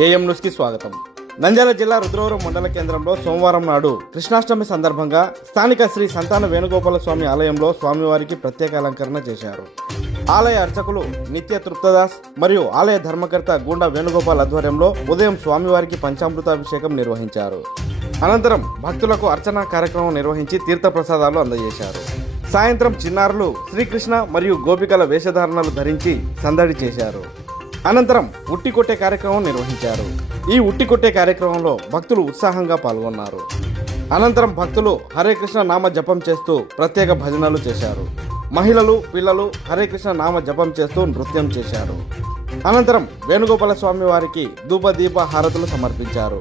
AM న్యూస్కి స్వాగతం. నంద్యాల జిల్లా రుద్రవరం మండల కేంద్రంలో సోమవారం నాడు కృష్ణాష్టమి సందర్భంగా స్థానిక శ్రీ సంతాన వేణుగోపాల స్వామి ఆలయంలో స్వామివారికి ప్రత్యేక అలంకరణ చేశారు. ఆలయ అర్చకులు నిత్య తృప్తదాస్ మరియు ఆలయ ధర్మకర్త గూండా వేణుగోపాల్ ఆధ్వర్యంలో ఉదయం స్వామివారికి పంచామృతాభిషేకం నిర్వహించారు. అనంతరం భక్తులకు అర్చనా కార్యక్రమం నిర్వహించి తీర్థప్రసాదాలు అందజేశారు. సాయంత్రం చిన్నారులు శ్రీకృష్ణ మరియు గోపికల వేషధారణలు ధరించి సందడి చేశారు. అనంతరం ఉట్టి కొట్టే కార్యక్రమం నిర్వహించారు. ఈ ఉట్టి కొట్టే కార్యక్రమంలో భక్తులు ఉత్సాహంగా పాల్గొన్నారు. అనంతరం భక్తులు హరే కృష్ణ నామ జపం చేస్తూ ప్రత్యేక భజనలు చేశారు. మహిళలు పిల్లలు హరే కృష్ణ నామ జపం చేస్తూ నృత్యం చేశారు. అనంతరం వేణుగోపాల స్వామి వారికి ధూపదీప హారతులు సమర్పించారు.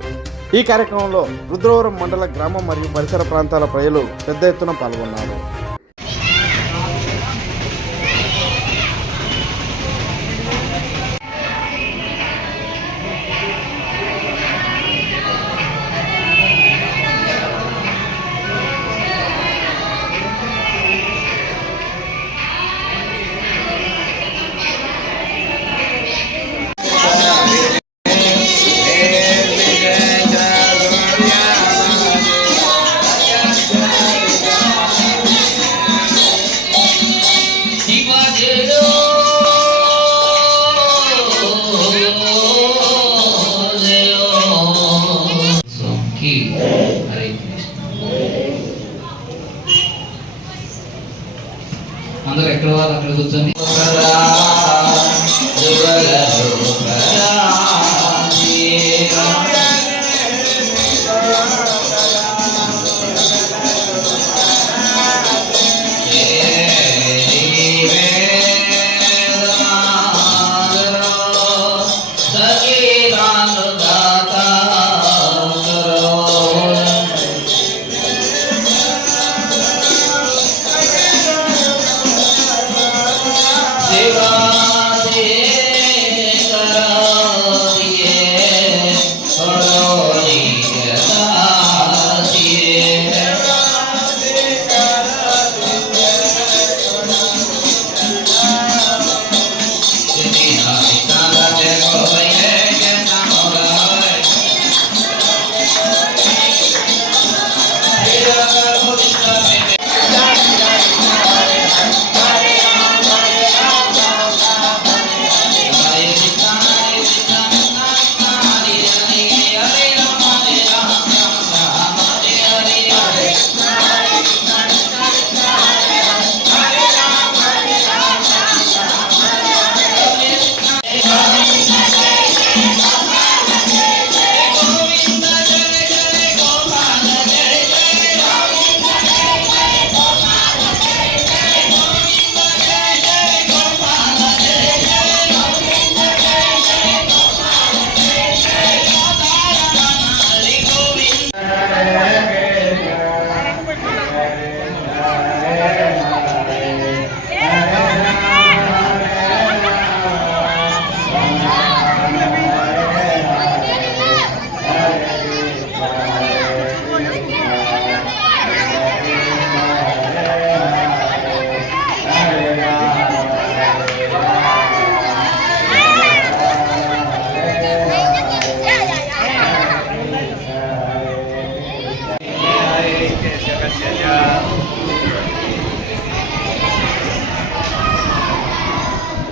ఈ కార్యక్రమంలో రుద్రవరం మండల గ్రామం మరియు పరిసర ప్రాంతాల ప్రజలు పెద్ద ఎత్తున పాల్గొన్నారు. అందరూ ఎక్కడ వాళ్ళు అక్కడ కూర్చొని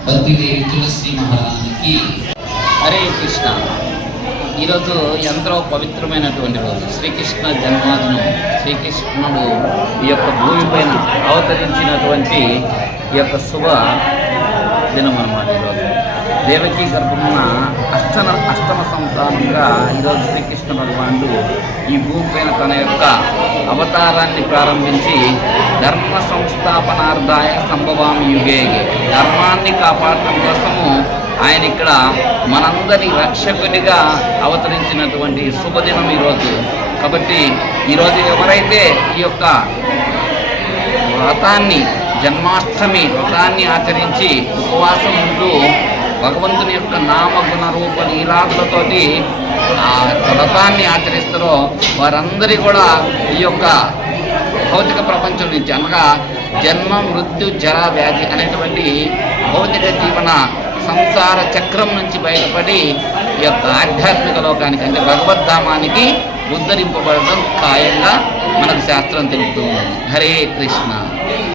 భక్తిదేవి తులసి మహారానికి హరే కృష్ణ. ఈరోజు ఎంతో పవిత్రమైనటువంటి రోజు, శ్రీకృష్ణ జన్మదినం. శ్రీకృష్ణుడు ఈ యొక్క భూమిపైన అవతరించినటువంటి ఈ యొక్క శుభ దినం అన్నమాట. ఈరోజు దేవకీ గర్భమున అష్టమ సంతానంగా ఈరోజు శ్రీకృష్ణ భగవానుడు ఈ భూమిపైన తన యొక్క అవతారాన్ని ప్రారంభించి ధర్మ సంస్థాపనార్థాయ సంభవామి యుగే, ధర్మాన్ని కాపాడటం కోసము ఆయన ఇక్కడ మనందరి రక్షకునిగా అవతరించినటువంటి శుభదినం ఈరోజు. కాబట్టి ఈరోజు ఎవరైతే ఈ యొక్క వ్రతాన్ని, జన్మాష్టమి వ్రతాన్ని ఆచరించి ఉపవాసం ఉంటూ భగవంతుని యొక్క నామగుణ రూప లీలాదులతోటి ఆ వ్రతాన్ని ఆచరిస్తారో వారందరి కూడా ఈ యొక్క భౌతిక ప్రపంచం నుంచి, అనగా జన్మ మృత్యు జరా వ్యాధి అనేటువంటి భౌతిక జీవన సంసార చక్రం నుంచి బయటపడి ఈ యొక్క ఆధ్యాత్మిక లోకానికి అంటే భగవద్ధామానికి ఉద్ధరింపబడడం ఖాయంగా మనకు శాస్త్రం తెలుపుతూ ఉంది. హరే కృష్ణ.